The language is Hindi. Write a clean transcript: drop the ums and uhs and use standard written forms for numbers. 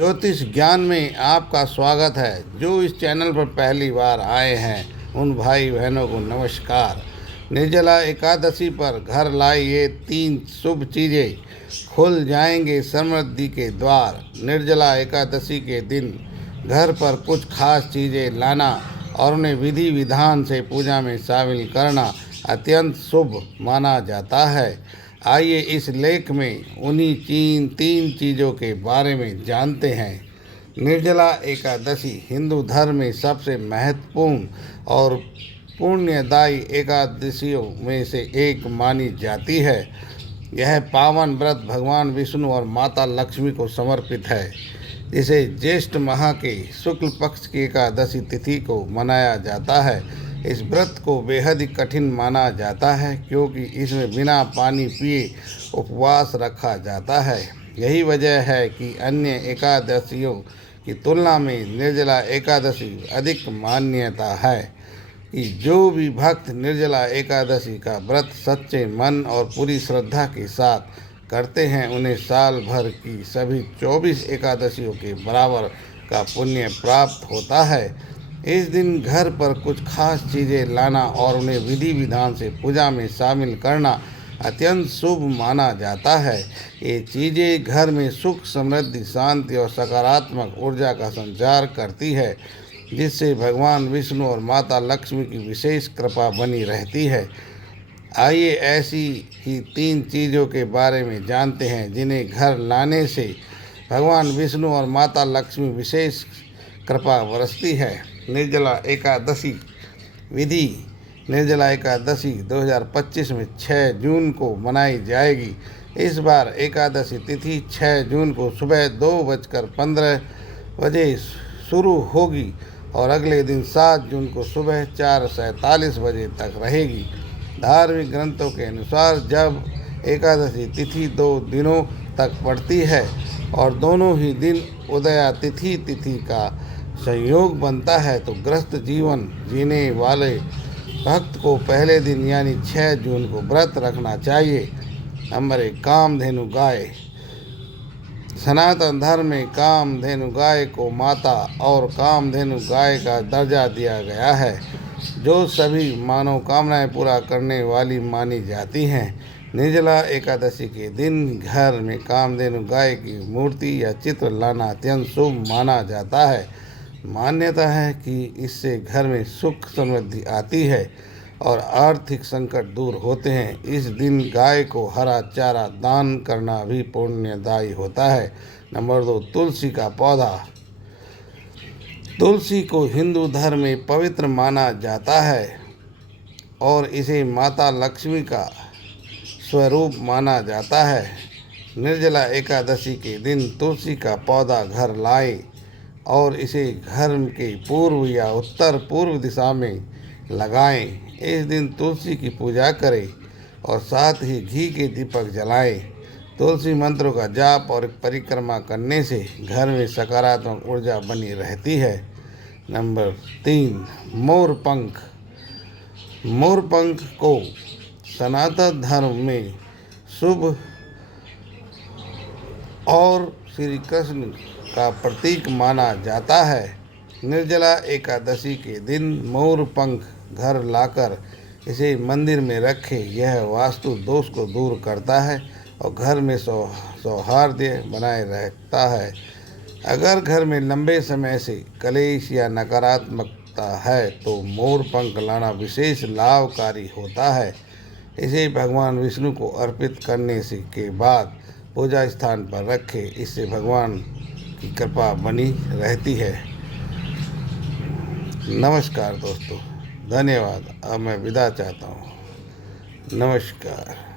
ज्योतिष ज्ञान में आपका स्वागत है। जो इस चैनल पर पहली बार आए हैं उन भाई बहनों को नमस्कार। निर्जला एकादशी पर घर लाई ये 3 शुभ चीज़ें, खुल जाएंगे समृद्धि के द्वार। निर्जला एकादशी के दिन घर पर कुछ खास चीज़ें लाना और उन्हें विधि विधान से पूजा में शामिल करना अत्यंत शुभ माना जाता है। आइए इस लेख में उन्हीं 3 चीज़ों के बारे में जानते हैं। निर्जला एकादशी हिंदू धर्म में सबसे महत्वपूर्ण और पुण्यदायी एकादशियों में से एक मानी जाती है। यह पावन व्रत भगवान विष्णु और माता लक्ष्मी को समर्पित है, जिसे ज्येष्ठ माह के शुक्ल पक्ष की एकादशी तिथि को मनाया जाता है। इस व्रत को बेहद ही कठिन माना जाता है, क्योंकि इसमें बिना पानी पिए उपवास रखा जाता है। यही वजह है कि अन्य एकादशियों की तुलना में निर्जला एकादशी अधिक मान्यता है कि जो भी भक्त निर्जला एकादशी का व्रत सच्चे मन और पूरी श्रद्धा के साथ करते हैं, उन्हें साल भर की सभी 24 एकादशियों के बराबर का पुण्य प्राप्त होता है। इस दिन घर पर कुछ खास चीज़ें लाना और उन्हें विधि विधान से पूजा में शामिल करना अत्यंत शुभ माना जाता है। ये चीज़ें घर में सुख, समृद्धि, शांति और सकारात्मक ऊर्जा का संचार करती है, जिससे भगवान विष्णु और माता लक्ष्मी की विशेष कृपा बनी रहती है। आइए ऐसी ही 3 चीज़ों के बारे में जानते हैं, जिन्हें घर लाने से भगवान विष्णु और माता लक्ष्मी विशेष कृपा बरसती है। निर्जला एकादशी विधि। निर्जला एकादशी 2025 में 6 जून को मनाई जाएगी। इस बार एकादशी तिथि 6 जून को सुबह 2:15 शुरू होगी और अगले दिन 7 जून को सुबह 4:47 बजे तक रहेगी। धार्मिक ग्रंथों के अनुसार जब एकादशी तिथि 2 दिनों तक पड़ती है और दोनों ही दिन उदया तिथि का संयोग बनता है, तो गृहस्थ जीवन जीने वाले भक्त को पहले दिन यानी 6 जून को व्रत रखना चाहिए। नंबर 1, कामधेनु गाय। सनातन धर्म में कामधेनु गाय को माता और कामधेनु गाय का दर्जा दिया गया है, जो सभी मनोकामनाएं पूरा करने वाली मानी जाती हैं। निर्जला एकादशी के दिन घर में कामधेनु गाय की मूर्ति या चित्र लाना अत्यंत शुभ माना जाता है। मान्यता है कि इससे घर में सुख समृद्धि आती है और आर्थिक संकट दूर होते हैं। इस दिन गाय को हरा चारा दान करना भी पुण्यदायी होता है। नंबर 2, तुलसी का पौधा। तुलसी को हिंदू धर्म में पवित्र माना जाता है और इसे माता लक्ष्मी का स्वरूप माना जाता है। निर्जला एकादशी के दिन तुलसी का पौधा घर लाएं और इसे घर के पूर्व या उत्तर पूर्व दिशा में लगाएं। इस दिन तुलसी की पूजा करें और साथ ही घी के दीपक जलाएं। तुलसी मंत्रों का जाप और परिक्रमा करने से घर में सकारात्मक ऊर्जा बनी रहती है। नंबर 3, मोरपंख। मोरपंख को सनातन धर्म में शुभ और श्री कृष्ण का प्रतीक माना जाता है। निर्जला एकादशी के दिन मोर पंख घर लाकर इसे मंदिर में रखें। यह वास्तु दोष को दूर करता है और घर में सौहार्द बनाए रखता है। अगर घर में लंबे समय से कलेश या नकारात्मकता है तो मोर पंख लाना विशेष लाभकारी होता है। इसे भगवान विष्णु को अर्पित करने से के बाद पूजा स्थान पर रखें। इससे भगवान की कृपा बनी रहती है। नमस्कार दोस्तों, धन्यवाद। अब मैं विदा चाहता हूँ। नमस्कार।